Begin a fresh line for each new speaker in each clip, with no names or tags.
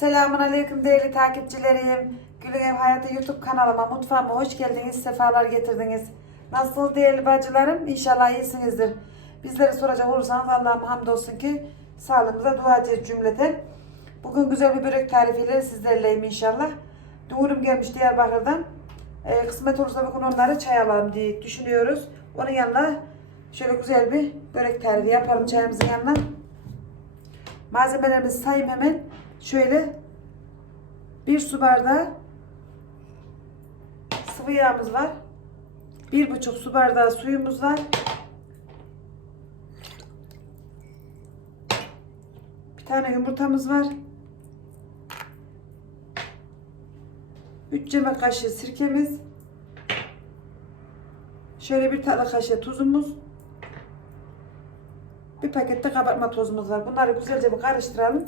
Selamun Aleyküm değerli takipçilerim. Gülün Ev Hayatı YouTube kanalıma, mutfağıma hoş geldiniz, sefalar getirdiniz. Nasılsınız değerli bacılarım? İnşallah iyisinizdir. Bizleri soracak olursanız Allah'ım hamdolsun ki sağlığımıza duacıyız cümleten. Bugün güzel bir börek tarifiyle sizlerleyim inşallah. Doğurum gelmiş Diyarbakır'dan. Ee, kısmet olursa bugün onları çay alalım diye düşünüyoruz. Onun yanına şöyle güzel bir börek tarifi yapalım çayımızın yanına. Malzemelerimizi sayayım hemen. Şöyle bir su bardağı sıvı yağımız var. Bir buçuk su bardağı suyumuz var. Bir tane yumurtamız var. 3 yemek kaşığı sirkemiz. Şöyle bir tatlı kaşığı tuzumuz. Bir pakette kabartma tozumuz var. Bunları güzelce bir karıştıralım.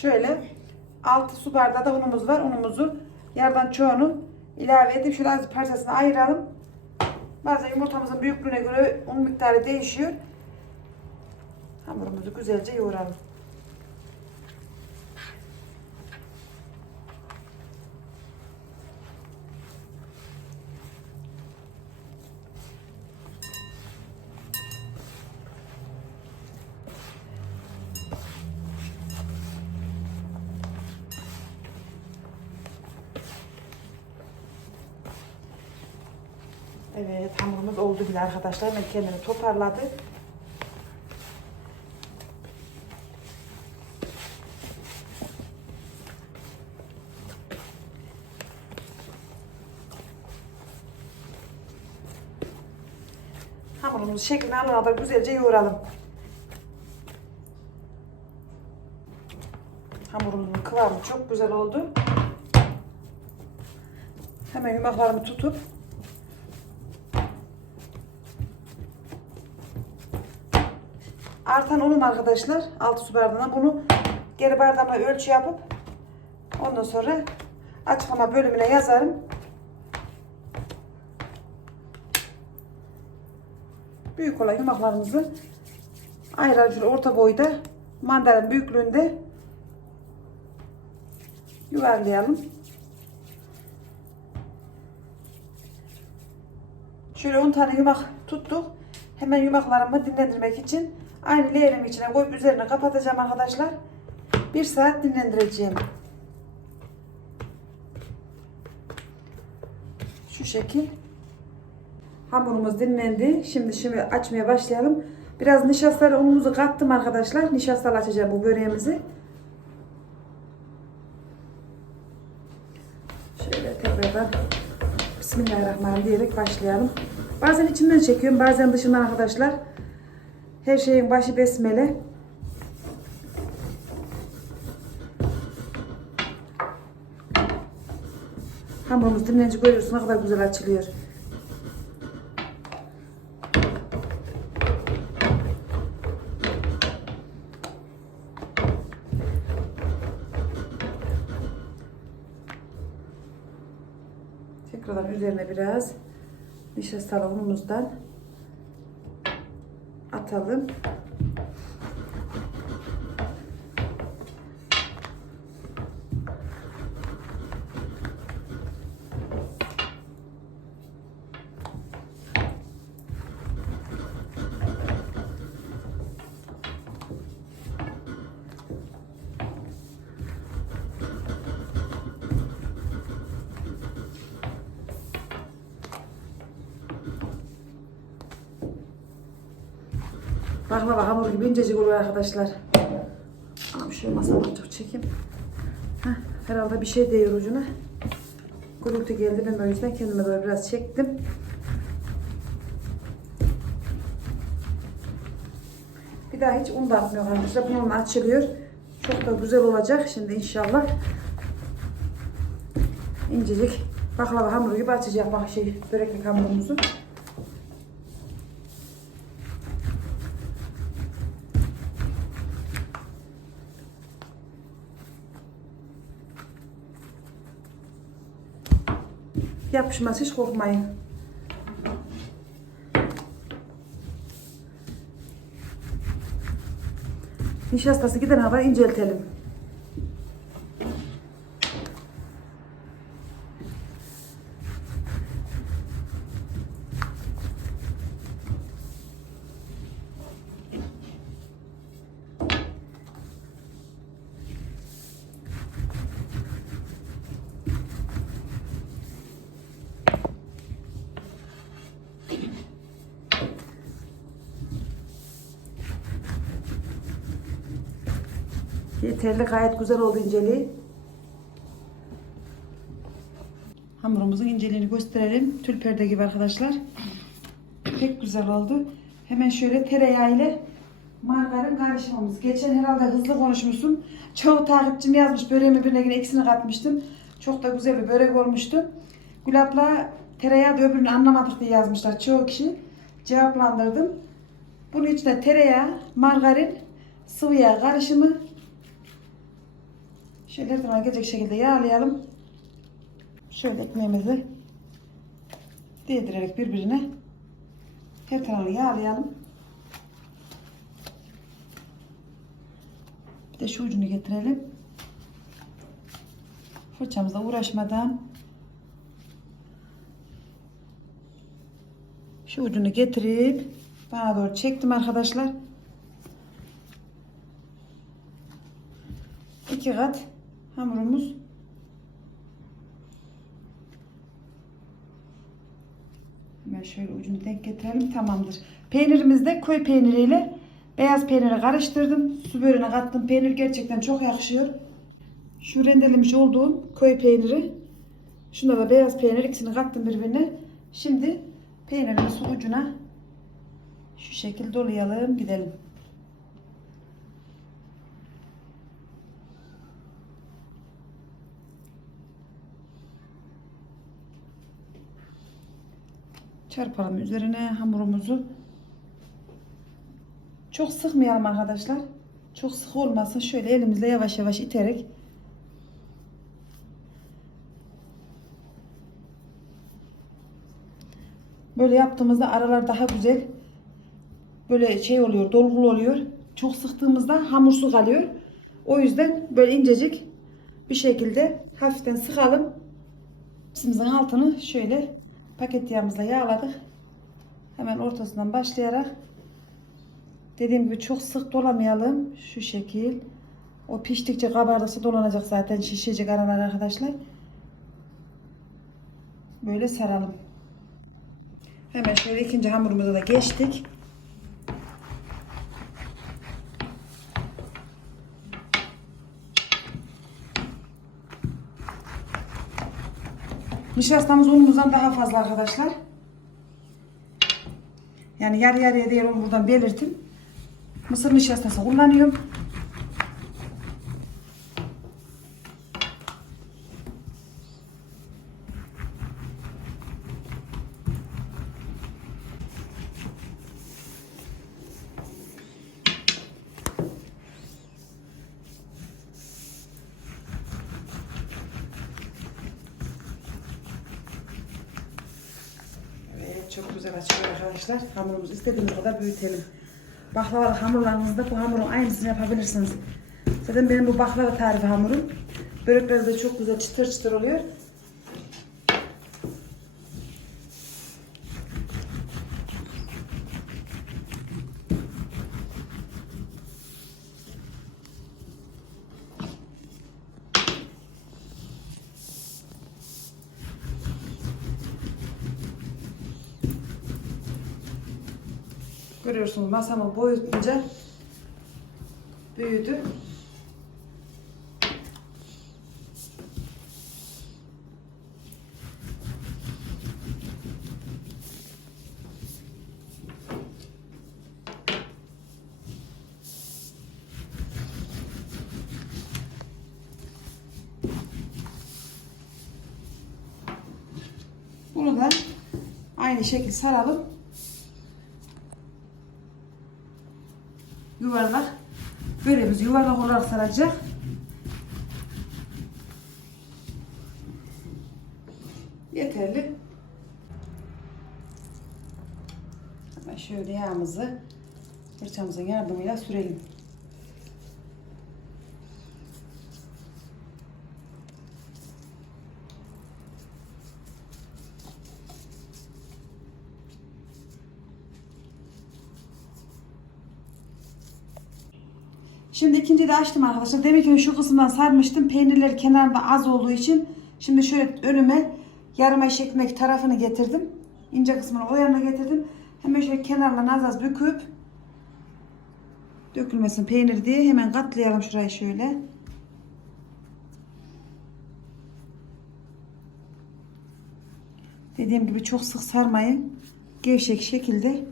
Şöyle 6 su bardağı da unumuz var. Unumuzu yardan çoğunu ilave edip şöyle az parçasını ayıralım. Bazen yumurtamızın büyüklüğüne göre un miktarı değişiyor. Hamurumuzu güzelce yoğuralım. Evet hamurumuz oldu bile arkadaşlar. Ben kendini toparladı. Hamurumuzu şeklini alana kadar güzelce yoğuralım. Hamurumuzun kıvamı çok güzel oldu. Hemen yumaklarımı tutup artan unum arkadaşlar 6 su bardağına bunu geri bardağıma ölçü yapıp ondan sonra açıklama bölümüne yazarım. Büyük olan yumaklarımızı ayrı ayrı orta boyda mandalin büyüklüğünde yuvarlayalım. Şöyle 10 tane yumak tuttuk. Hemen yumaklarımı dinlendirmek için aynı leğenin içine koyup üzerine kapatacağım arkadaşlar. Bir saat dinlendireceğim. Şu şekil. Hamurumuz dinlendi. Şimdi şimdi açmaya başlayalım. Biraz nişastalı unumuzu kattım arkadaşlar. Nişastalı açacağım bu böreğimizi. Şöyle tekrardan Bismillahirrahmanirrahim diyerek başlayalım. Bazen içimden çekiyorum, bazen dışından arkadaşlar. Her şeyin başı besmele. Hamurumuz dinlenince görüyorsun ne kadar güzel açılıyor. Tekrardan üzerine biraz nişastalı unumuzdan atalım. Baklava hamur gibi incecik oluyor arkadaşlar. Ama şöyle masadan çok çekeyim. Heh, herhalde bir şey değiyor ucuna. Gürültü geldi ben o yüzden kendime doğru biraz çektim. Bir daha hiç un da atmıyor arkadaşlar. Bununla açılıyor. Çok da güzel olacak şimdi inşallah. İncecik baklava hamuru gibi açacak bak şey böreklik hamurumuzu. Yapışmaz hiç korkmayın. Nişastası gidene kadar inceltelim. Yeterli gayet güzel oldu inceliği. Hamurumuzun inceliğini gösterelim. Tül perde gibi arkadaşlar. Pek güzel oldu. Hemen şöyle tereyağı ile margarin karışımımız. Geçen herhalde hızlı konuşmuşsun. Çoğu takipçim yazmış. Böreğimi birbirine yine ikisini katmıştım. Çok da güzel bir börek olmuştu. Gülap'la tereyağı da öbürünü anlamadık diye yazmışlar. Çoğu kişi cevaplandırdım. Bunun içine tereyağı, margarin, sıvı yağ karışımı Şöyle her zaman gelecek şekilde yağlayalım. Şöyle ekmeğimizi değdirerek birbirine her tarafını yağlayalım. Bir de şu ucunu getirelim. Fırçamızla uğraşmadan şu ucunu getirip bana doğru çektim arkadaşlar. İki kat hamurumuz Hemen şöyle ucunu denk getirelim. Tamamdır. Peynirimiz de koyu peyniriyle beyaz peyniri karıştırdım. Su böreğine kattım. Peynir gerçekten çok yakışıyor. Şu rendelemiş olduğum koyu peyniri. Şunda da beyaz peynir ikisini kattım birbirine. Şimdi peynirimi su ucuna şu şekilde dolayalım gidelim. Çarpalım üzerine hamurumuzu. Çok sıkmayalım arkadaşlar. Çok sık olmasın. Şöyle elimizle yavaş yavaş iterek Böyle yaptığımızda aralar daha güzel böyle şey oluyor, dolgulu oluyor. Çok sıktığımızda hamursu kalıyor. O yüzden böyle incecik bir şekilde hafiften sıkalım. Tepsimizin altını şöyle paket yağımızla yağladık. Hemen ortasından başlayarak dediğim gibi çok sık dolamayalım. Şu şekil. O piştikçe kabardıkça dolanacak zaten şişecek aralar arkadaşlar. Böyle saralım. Hemen şöyle ikinci hamurumuza da geçtik. Nişastamız unumuzdan daha fazla arkadaşlar. Yani yarı yarıya değil onu buradan belirtin. Mısır nişastası kullanıyorum. Çok güzel açıyor arkadaşlar. Hamurumuzu istediğimiz kadar büyütelim. Baklavalı hamurlarınızda bu hamurun aynısını yapabilirsiniz. Zaten benim bu baklava tarifi hamurum. Börekleri de çok güzel çıtır çıtır oluyor. Görüyorsunuz masamı boyutunca büyüdü. Bunu da aynı şekilde saralım. Yuvarlak. Böreğimiz yuvarlak olarak saracak. yeterli. Şöyle yağımızı fırçamızın yardımıyla sürelim. Şimdi ikinci de açtım arkadaşlar. Demek ki şu kısımdan sarmıştım. Peynirleri kenarda az olduğu için şimdi şöyle önüme yarım eşek ekmek tarafını getirdim. İnce kısmını o yana getirdim. Hemen şöyle kenarlarını az az büküp dökülmesin peynir diye hemen katlayalım şurayı şöyle. Dediğim gibi çok sık sarmayın. Gevşek şekilde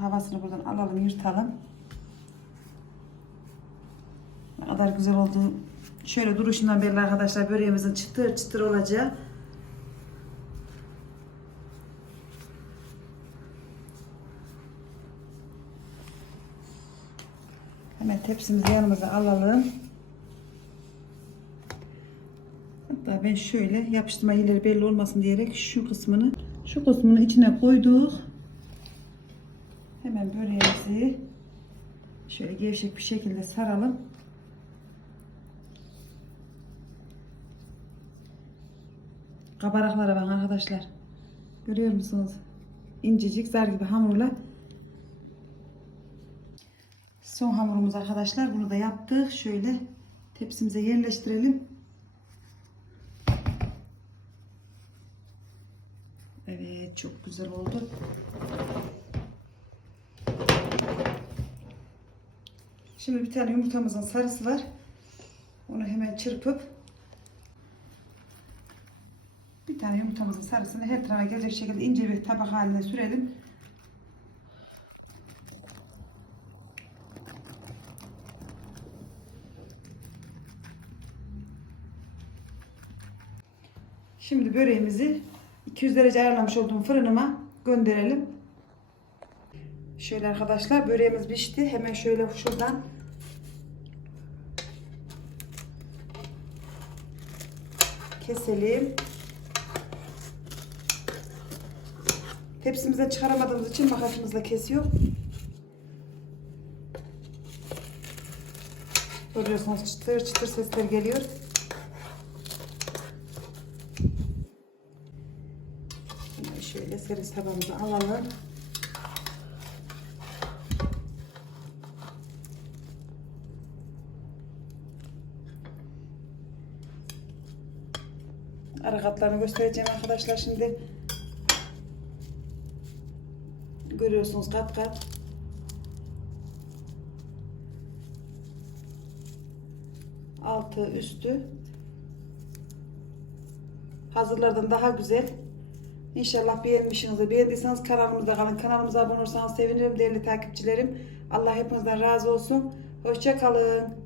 havasını buradan alalım, yırtalım. Ne kadar güzel oldu. Şöyle duruşundan belli arkadaşlar böreğimizin çıtır çıtır olacağı. Hemen tepsimizi yanımıza alalım. Hatta ben şöyle yapıştırma yerleri belli olmasın diyerek şu kısmını şu kısmını içine koyduk. Hemen böreğimizi şöyle gevşek bir şekilde saralım. Kabaraklara bakın arkadaşlar. Görüyor musunuz? İncecik zar gibi hamurla. Son hamurumuz arkadaşlar. Bunu da yaptık. Şöyle tepsimize yerleştirelim. Evet çok güzel oldu. Şimdi bir tane yumurtamızın sarısı var. Onu hemen çırpıp bir tane yumurtamızın sarısını her tarafa gelecek şekilde ince bir tabak haline sürelim. Şimdi böreğimizi 200 derece ayarlamış olduğum fırınıma gönderelim. Şöyle arkadaşlar böreğimiz pişti. Hemen şöyle şuradan keselim. Tepsimize çıkaramadığımız için makasımızla kesiyor. Görüyorsunuz çıtır çıtır sesler geliyor. Şöyle servis tabağımıza alalım. Katlarını göstereceğim arkadaşlar şimdi. Görüyorsunuz kat kat. Altı, üstü. Hazırlardan daha güzel. İnşallah beğenmişsinizdir. Beğendiyseniz kanalımıza kalın. Kanalımıza abone olursanız sevinirim değerli takipçilerim. Allah hepinizden razı olsun. Hoşça kalın.